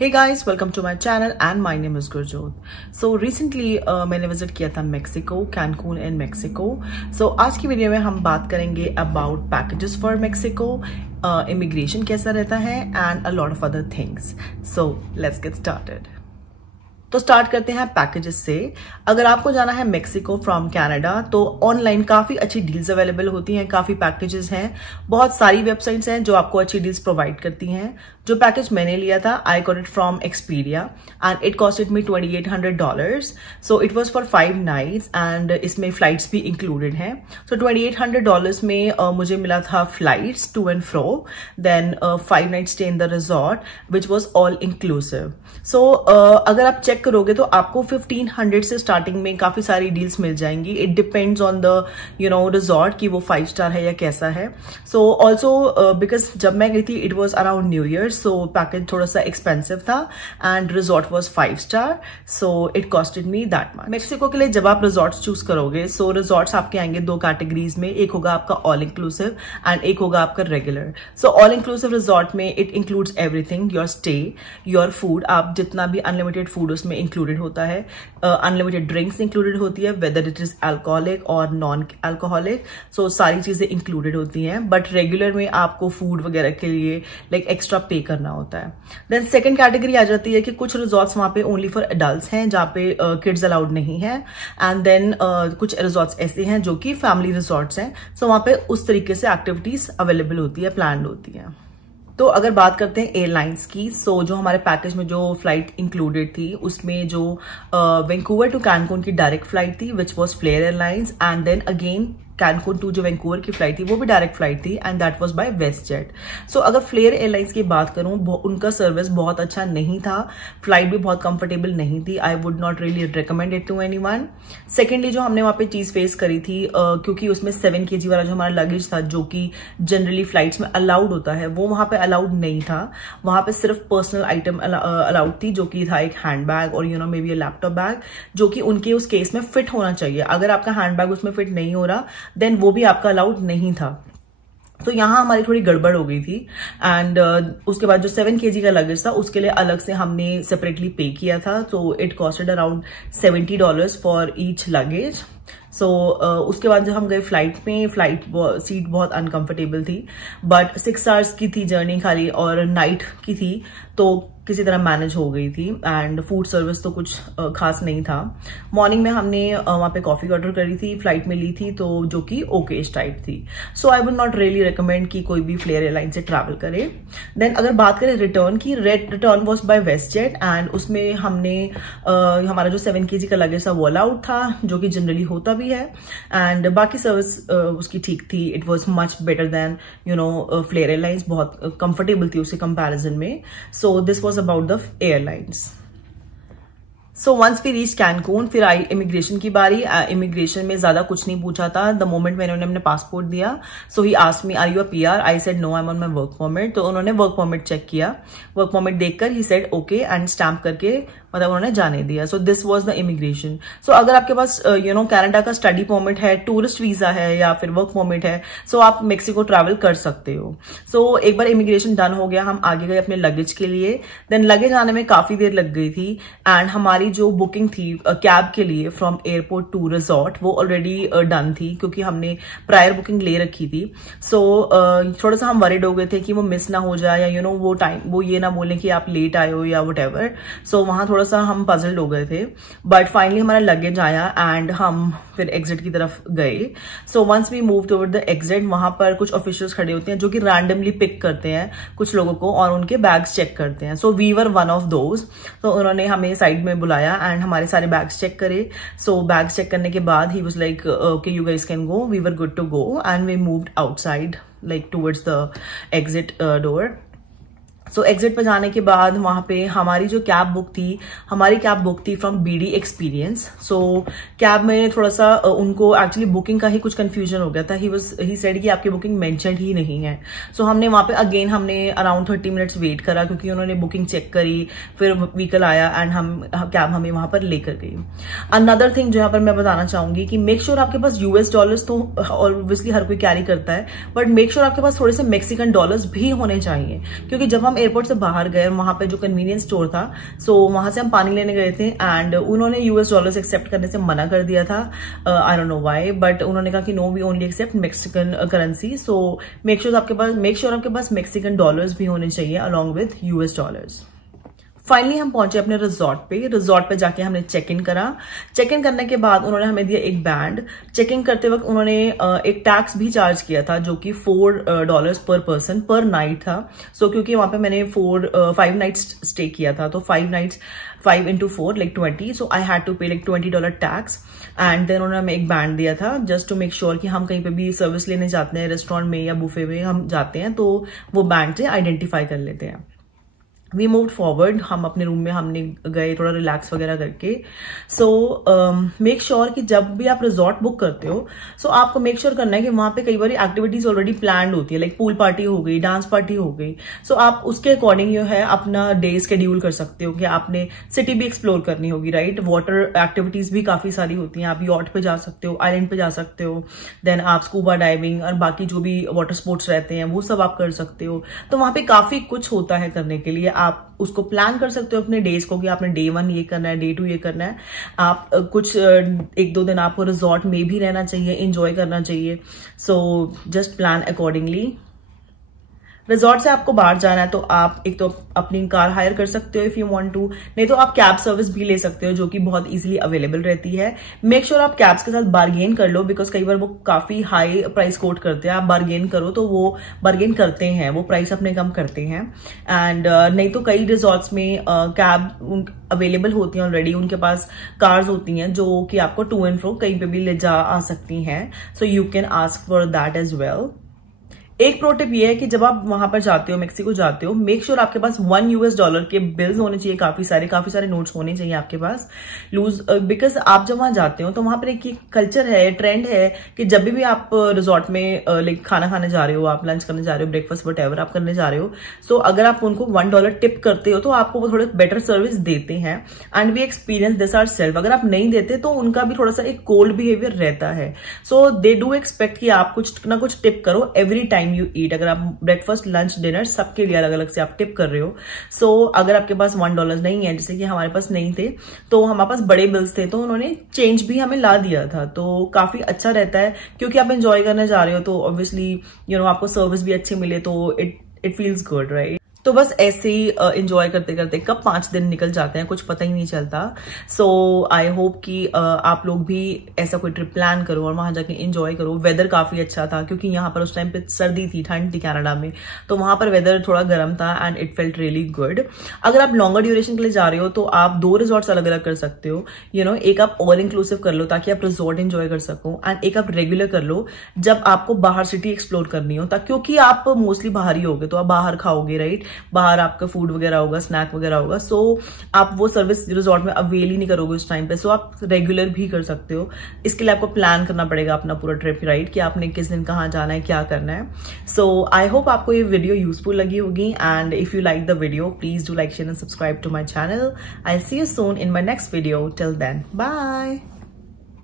Hey guys, welcome to my channel and my name is Gurjot. So recently मैंने visit किया था Mexico, कैनकून in Mexico. So आज की video में हम बात करेंगे about packages for Mexico, immigration कैसा रहता है and a lot of other things. So let's get started. तो स्टार्ट करते हैं पैकेजेस से. अगर आपको जाना है मेक्सिको फ्रॉम कनाडा तो ऑनलाइन काफ़ी अच्छी डील्स अवेलेबल होती हैं, काफ़ी पैकेजेस हैं, बहुत सारी वेबसाइट्स हैं जो आपको अच्छी डील्स प्रोवाइड करती हैं. जो पैकेज मैंने लिया था I got it from Expedia and it costed me $2,800. So it was for 5 nights and इसमें फ्लाइट्स भी इंक्लूडेड हैं. सो $2,800 में मुझे मिला था flights to and fro, then 5 night stay in the resort which was all inclusive. So अगर आप check करोगे तो आपको 1500 से स्टार्टिंग में काफी सारी डील्स मिल जाएंगी. It depends on the resort कि वो 5 स्टार है या कैसा है. सो ऑल्सो बिकॉज जब मैं गई थी it was around new year, so package थोड़ा सा एक्सपेंसिव था and resort was 5 star, so it costed me that much. Mexico के लिए जब आप रिजॉर्ट चूज करोगे सो रिजॉर्ट्स आपके आएंगे 2 कैटेगरीज में. एक होगा आपका ऑल इंक्लूसिव एंड एक होगा आपका regular. So all inclusive resort में it includes everything, your stay, your food, आप जितना भी अनलिमिटेड फूड उसमें इंक्लूडेड होता है, अनलिमिटेड ड्रिंक्स इंक्लूडेड होती है, वेदर इट इज अल्कोहलिक और नॉन अल्कोहलिक. सो सारी चीजें इंक्लूडेड होती हैं. बट रेगुलर में आपको फूड वगैरह के लिए लाइक एक्स्ट्रा पे करना होता है. देन सेकंड कैटेगरी आ जाती है कि कुछ रिजॉर्ट्स वहां पे ओनली फॉर एडल्ट्स हैं जहाँ पे किड्स अलाउड नहीं है. एंड देन कुछ रिजॉर्ट्स ऐसे हैं जो कि फैमिली रिजॉर्ट्स हैं. सो वहां पे उस तरीके से एक्टिविटीज अवेलेबल होती है, प्लान्ड होती है. तो अगर बात करते हैं एयरलाइंस की, सो जो हमारे पैकेज में जो फ्लाइट इंक्लूडेड थी उसमें जो वैंकूवर टू कैनकून की डायरेक्ट फ्लाइट थी which was Flair Airlines, and then again Cancun to जो वैंकूवर की फ्लाइट थी वो भी डायरेक्ट फ्लाइट थी and that was by WestJet. So अगर फ्लेयर एयरलाइंस की बात करूं, उनका सर्विस बहुत अच्छा नहीं था, फ्लाइट भी बहुत कंफर्टेबल नहीं थी. I would not really recommend it to anyone. Secondly जो हमने वहां पे चीज फेस करी थी क्योंकि उसमें 7 kg वाला जो हमारा लगेज था जो कि जनरली फ्लाइट्स में अलाउड होता है वो वहां पे अलाउड नहीं था. वहां पे सिर्फ पर्सनल आइटम अलाउड थी जो कि था एक हैंड बैग और मे बी लैपटॉप बैग जो कि उनके उस केस में फिट होना चाहिए. अगर आपका हैंड बैग उसमें फिट नहीं हो रहा देन वो भी आपका अलाउड नहीं था. तो यहाँ हमारी थोड़ी गड़बड़ हो गई थी. एंड उसके बाद जो 7 kg का लगेज था उसके लिए अलग से हमने सेपरेटली पे किया था. तो it costed around $70 for each luggage. So उसके बाद जब हम गए फ्लाइट में, फ्लाइट सीट बहुत अनकंफर्टेबल थी बट 6 आवर्स की थी जर्नी खाली और नाइट की थी तो किसी तरह मैनेज हो गई थी. एंड फूड सर्विस तो कुछ खास नहीं था. मॉर्निंग में हमने वहां पे कॉफी ऑर्डर करी थी, फ्लाइट में ली थी तो जो कि ओकेश टाइप थी. So I would not really recommend कि कोई भी फ्लेयर एयरलाइन से ट्रैवल करे. देन अगर बात करें रिटर्न की, return was by WestJet and उसमें हमने हमारा जो 7 kg का लगेज था वो अलाउड था जो कि जनरली होता भी है. एंड बाकी सर्विस उसकी ठीक थी. It was much better than Flair Airlines, बहुत कंफर्टेबल थी उसके कंपैरिजन में. So this was about the airlines. So once we reached Cancun, फिर आई इमिग्रेशन की बारी. इमिग्रेशन में ज्यादा कुछ नहीं पूछा था. द मोमेंट मैंने उन्हें अपने पासपोर्ट दिया so he asked me are you a PR. I said no, I am on my work permit. तो उन्होंने वर्क परमिट चेक किया. वर्क परमिट देखकर he said okay and stamp करके मतलब उन्होंने जाने दिया. So this was the immigration. So अगर आपके पास कनाडा का स्टडी परमिट है, टूरिस्ट वीजा है या फिर वर्क परमिट है सो आप मेक्सिको ट्रैवल कर सकते हो. सो एक बार इमिग्रेशन डन हो गया, हम आगे गए अपने लगेज के लिए. देन लगेज आने में काफी देर लग गई थी एंड हमारी जो बुकिंग थी कैब के लिए फ्रॉम एयरपोर्ट टू रिजॉर्ट वो ऑलरेडी डन थी क्योंकि हमने प्रायर बुकिंग ले रखी थी. सो थोड़ा सा हम वरीड हो गए थे कि वो मिस ना हो जाए या वो टाइम वो ये ना बोले कि आप लेट आए हो या वट एवर. सो वहां थोड़ा सा हम पजल्ड हो गए थे बट फाइनली हमारा लगेज आया एंड हम फिर एग्जिट की तरफ गए. So once we move toward the exit, वहां पर कुछ ऑफिशियल्स खड़े होते हैं जो कि रैंडमली पिक करते हैं कुछ लोगों को और उनके बैग्स चेक करते हैं. So we were one of those. तो उन्होंने हमें साइड में बुलाया एंड हमारे सारे बैग्स चेक करे. सो बैग्स चेक करने के बाद ही was like okay you guys can go. We were good to go and we moved outside like towards the exit door. So exit पे जाने के बाद वहां पे हमारी जो कैब बुक थी from BD experience. So cab में थोड़ा सा उनको एक्चुअली बुकिंग का ही कुछ कंफ्यूजन हो गया था. ही सेड कि आपकी बुकिंग मेंशन्ड ही नहीं है. सो हमने वहां पे अगेन हमने अराउंड 30 मिनट्स वेट करा क्योंकि उन्होंने बुकिंग चेक करी. फिर व्हीकल आया एंड कैब हमें वहां पर लेकर गई. अनदर थिंग जो यहाँ पर मैं बताना चाहूंगी कि मेक श्योर आपके पास US डॉलर्स तो ऑब्वियसली हर कोई कैरी करता है बट मेक श्योर आपके पास थोड़े से मेक्सिकन डॉलर्स भी होने चाहिए क्योंकि जब हम हम एयरपोर्ट से बाहर गए, वहां पे जो कन्वीनियंस स्टोर था, सो वहां से हम पानी लेने गए थे एंड उन्होंने यूएस डॉलर्स एक्सेप्ट करने से मना कर दिया था। I don't know why, but उन्होंने कहा कि no, we only accept Mexican currency. So make sure आपके पास मेक्सिकन डॉलर्स भी होने चाहिए along with US dollars. Finally हम पहुंचे अपने रिजॉर्ट पे जाके हमने चेक इन करा। चेक इन करने के बाद उन्होंने हमें दिया एक बैंड। चेक इन करते वक्त उन्होंने एक टैक्स भी चार्ज किया था जो कि $4 पर पर्सन पर नाइट था। सो क्योंकि वहां पे मैंने 5 नाइट्स स्टे किया था, तो 5 nights 5 into 4 like 20, so I had to pay like $20 tax. And then उन्होंने हमें एक बैंड दिया था जस्ट टू मेक श्योर कि हम कहीं पे भी सर्विस लेने जाते हैं, रेस्टोरेंट में या बुफे में हम जाते हैं, तो वो बैंड से आइडेंटिफाई कर लेते हैं। वी मूव्ड फॉरवर्ड, हम अपने रूम में हमने गए थोड़ा रिलैक्स वगैरह करके। सो मेक श्योर कि जब भी आप रिजॉर्ट बुक करते हो, सो आपको मेक श्योर करना है कि वहां पे कई बार एक्टिविटीज ऑलरेडी प्लान्ड होती है, लाइक पूल पार्टी हो गई, डांस पार्टी हो गई। सो आप उसके अकॉर्डिंग जो है अपना डे शेड्यूल कर सकते हो कि आपने सिटी भी एक्सप्लोर करनी होगी, राइट। वाटर एक्टिविटीज भी काफी सारी होती हैं, आप यॉट पे जा सकते हो, आइलैंड पे जा सकते हो, देन आप स्कूबा डाइविंग और बाकी जो भी वाटर स्पोर्ट्स रहते हैं वो सब आप कर सकते हो। तो वहां पे काफी कुछ होता है करने के लिए, आप उसको प्लान कर सकते हो अपने डेज को कि आपने डे 1 ये करना है, डे 2 ये करना है। आप कुछ 1-2 दिन आपको रिजॉर्ट में भी रहना चाहिए, एंजॉय करना चाहिए। So just plan accordingly. Resort से आपको बाहर जाना है तो आप एक तो अपनी कार हायर कर सकते हो इफ यू वांट टू, नहीं तो आप कैब सर्विस भी ले सकते हो जो कि बहुत इजीली अवेलेबल रहती है। मेक श्योर आप कैब्स के साथ बार्गेन कर लो, बिकॉज कई बार वो काफी हाई प्राइस कोट करते हैं। आप बार्गेन करो तो वो बार्गेन करते हैं, वो प्राइस अपने कम करते हैं। एंड नहीं तो कई रिजॉर्ट्स में कैब अवेलेबल होती हैं ऑलरेडी, उनके पास कार्स होती हैं जो कि आपको टू एंड फ्रो कहीं पे भी ले जा आ सकती हैं। So you can ask for that as well. एक प्रो टिप ये है कि जब आप वहां पर जाते हो, मेक्सिको जाते हो, मेक श्योर आपके पास $1 के बिल्स होने चाहिए, काफी सारे नोट्स होने चाहिए आपके पास लूज, बिकॉज आप जब वहां जाते हो तो वहां पर एक कल्चर है, ट्रेंड है कि जब भी आप रिजॉर्ट में लाइक खाना खाने जा रहे हो, आप लंच करने जा रहे हो, ब्रेकफास्ट वटएवर आप करने जा रहे हो, सो अगर आप उनको $1 टिप करते हो तो आपको वो थोड़े बेटर सर्विस देते हैं। And we experience this ourself. अगर आप नहीं देते तो उनका भी थोड़ा सा एक कोल्ड बिहेवियर रहता है। सो दे डू एक्सपेक्ट कि आप कुछ ना कुछ टिप करो एवरी टाइम यू ईट। अगर आप ब्रेकफास्ट लंच डिनर सबके लिए अलग अलग से आप टिप कर रहे हो। सो अगर आपके पास $1 नहीं है, जैसे कि हमारे पास नहीं थे, तो हमारे पास बड़े बिल्स थे, तो उन्होंने चेंज भी हमें ला दिया था। तो काफी अच्छा रहता है क्योंकि आप एंजॉय करने जा रहे हो, तो ऑब्वियसली आपको सर्विस भी अच्छी मिले तो इट फील्स गुड, राइट। तो बस ऐसे ही एंजॉय करते करते कब 5 दिन निकल जाते हैं कुछ पता ही नहीं चलता। सो आई होप कि आप लोग भी ऐसा कोई ट्रिप प्लान करो और वहां जाके एंजॉय करो। वेदर काफी अच्छा था क्योंकि यहाँ पर उस टाइम पे सर्दी थी, ठंड थी कनाडा में, तो वहां पर वेदर थोड़ा गर्म था and it felt really good. अगर आप लॉन्गर ड्यूरेशन के लिए जा रहे हो तो आप 2 रिजॉर्ट्स अलग अलग कर सकते हो। एक आप ऑल इंक्लूसिव कर लो ताकि आप रिजॉर्ट एंजॉय कर सको, एंड एक आप रेगुलर कर लो जब आपको बाहर सिटी एक्सप्लोर करनी हो, क्योंकि आप मोस्टली बाहर ही होगे तो आप बाहर खाओगे, राइट। बाहर आपका फूड वगैरह होगा, स्नैक वगैरह होगा। सो आप वो सर्विस रिजॉर्ट में अवेल ही नहीं करोगे उस टाइम पे। सो आप रेगुलर भी कर सकते हो। इसके लिए आपको प्लान करना पड़ेगा अपना पूरा ट्रिप, राइट, कि आपने किस दिन कहाँ जाना है, क्या करना है। सो आई होप आपको ये वीडियो यूजफुल लगी होगी, and if you like the video please do like, share and subscribe to my channel. I see you soon in my next video. Till then, bye.